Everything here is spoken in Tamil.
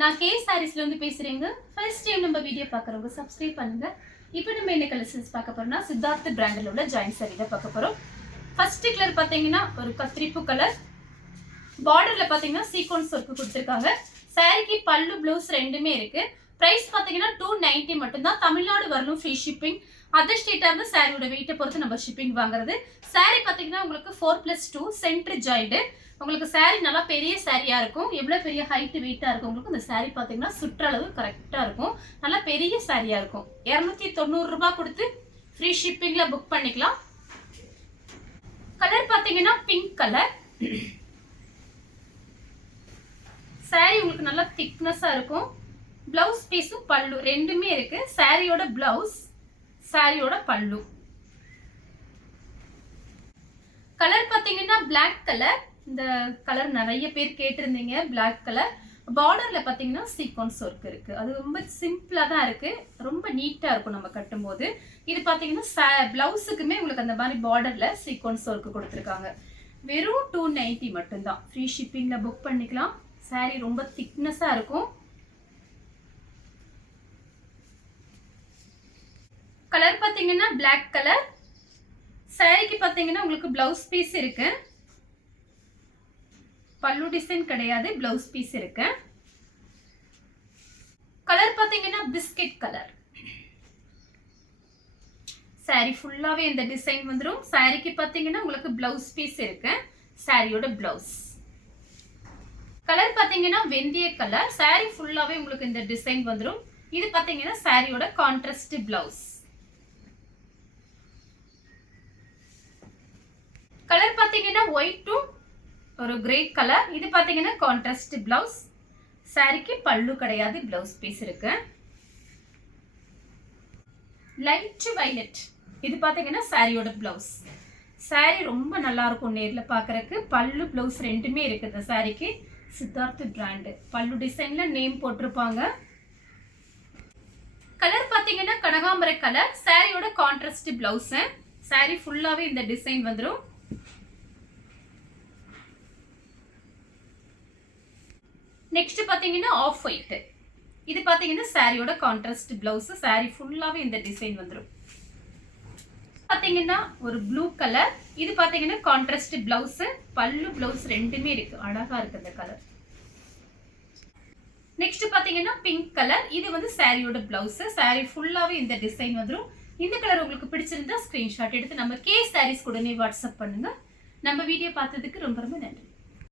நான் கே சாரீஸ்ல இருந்து பேசுறேங்க. ஃபர்ஸ்ட் டைம் நம்ம வீடியோ பார்க்குறவங்க சப்ஸ்கிரைப் பண்ணுங்க. இப்போ நம்ம என்ன கலெக்ஷன்ஸ் பார்க்க போறோம்னா சித்தார்த் பிராண்டில் உள்ள ஜாயின் சாரி தான் பார்க்க போறோம். ஃபர்ஸ்ட் கலர் பார்த்தீங்கன்னா ஒரு கத்திரிப்பு கலர். பார்டர்ல பார்த்தீங்கன்னா சீக்வன்ஸ் ஒர்க் கொடுத்துருக்காங்க. சாரிக்கு பல்லு ப்ளவுஸ் ரெண்டுமே இருக்கு. பிரைஸ் பார்த்தீங்கன்னா 290 மட்டும்தான். தமிழ்நாடு வரலும் ஃப்ரீ ஷிப்பிங். அதர் ஸ்டேட்டாக இருந்து சாரியோட வெயிட்டை பொறுத்து நம்ம ஷிப்பிங் வாங்குறது. சாரி பார்த்தீங்கன்னா உங்களுக்கு 4+2 சென்டர் ஜாயிண்ட். உங்களுக்கு சாரி நல்லா பெரிய சாரியா இருக்கும். எவ்வளவு பெரிய ஹைட் வெயிட்டா இருக்கும் உங்களுக்கு இந்த சாரி பாத்தீங்கன்னா சுற்றளவு கரெக்டா இருக்கும். நல்லா பெரிய சாரியா இருக்கும். 290 ரூபாய் கொடுத்து ஃப்ரீ ஷிப்பிங்ல புக் பண்ணிக்கலாம். கலர் பாத்தீங்கன்னா பிங்க் கலர். சாரி உங்களுக்கு நல்லா திக்னஸா இருக்கும். பிளவுஸ் பீஸும் பல்லு ரெண்டுமே இருக்கு. சாரியோட பிளவுஸ், சாரியோட பல்லு. கலர் பாத்தீங்கன்னா பிளாக் கலர். இந்த கலர் நிறைய பேர் கேட்டிருந்தீங்க. Black colour. பார்டர்ல பாத்தீங்கன்னா சீக்வன்ஸ் ஒர்க் இருக்கு. அது ரொம்ப சிம்பிளா தான் இருக்கு. ரொம்ப நீட்டா இருக்கும் நம்ம கட்டும்போது. இது பாத்தீங்கன்னா பிளவுஸுக்குமே உங்களுக்கு அந்த மாதிரி பார்டர்ல சீக்வன்ஸ் ஒர்க் கொடுத்துருக்காங்க. வெறும் 290 மட்டும்தான். ஃப்ரீ ஷிப்பிங்ல புக் பண்ணிக்கலாம். சாரி ரொம்ப திக்னஸா இருக்கும். கலர் பாத்தீங்கன்னா பிளாக் கலர். சாரிக்கு பாத்தீங்கன்னா உங்களுக்கு பிளவுஸ் பீஸ் இருக்கு. பல்லு டிசைன் கிடையாது, பிளவுஸ் பீஸ் இருக்கு. கலர் பாத்தீங்கன்னா பிஸ்கட் கலர். சாரி ஃபுல்லாவே இந்த டிசைன் வந்துரும். சாரிக்கு பாத்தீங்கன்னா உங்களுக்கு பிளவுஸ் பீஸ் இருக்கு. சாரியோட பிளவுஸ். கலர் பாத்தீங்கன்னா வெந்தய கலர். சாரி ஃபுல்லாவே உங்களுக்கு இந்த டிசைன் வந்துரும். இது பாத்தீங்கன்னா சாரியோட கான்ட்ராஸ்ட் பிளவுஸ். கலர் பாத்தீங்கன்னா ஒயிட் ஒரு கிரே கலர். இது பாத்தீங்கன்னா கான்ட்ராஸ்ட் பிளவுஸ். சாரிக்கு பல்லு கிடையாது, பிளவுஸ் பீஸ் இருக்கு. Light violet. இது பாத்தீங்கன்னா சாரியோட பிளவுஸ். சாரி ரொம்ப நல்லா இருக்கும் நேர்ல பாக்குறதுக்கு. பல்லு பிளவுஸ் ரெண்டுமே இருக்கு இந்த சாரிக்கு. சித்தார்த் பிராண்ட். பல்லு டிசைன்ல நேம் போட்டிருப்பாங்க. கலர் பாத்தீங்கன்னா கனகாம்பர கலர். சாரியோட கான்ட்ராஸ்ட் பிளவுஸ். சாரி ஃபுல்லாவே இந்த டிசைன் வந்துரும். நெக்ஸ்ட் பாத்தீங்கன்னா ஆஃப் ஒயிட். இது பாத்தீங்கன்னா சாரியோட கான்ட்ராஸ்ட் பிளவுஸ். சாரி ஃபுல்லாவே இந்த டிசைன் வந்துரும். பாத்தீங்கன்னா ஒரு ப்ளூ கலர். இது பாத்தீங்கன்னா கான்ட்ராஸ்ட் பிளவுஸ். பல்லு பிளவுஸ் ரெண்டுமே இருக்கு. அழகா இருக்கு இந்த கலர். நெக்ஸ்ட் பாத்தீங்கன்னா பிங்க் கலர். இது வந்து சாரியோட பிளவுஸ். சாரி ஃபுல்லாவே இந்த டிசைன் வந்துரும். இந்த கலர் உங்களுக்கு பிடிச்சிருந்தா ஸ்கிரீன்ஷாட் எடுத்து நம்ம கே சாரீஸ் உடனே வாட்ஸ்அப் பண்ணுங்க. நம்ம வீடியோ பார்த்ததுக்கு ரொம்ப ரொம்ப நன்றி.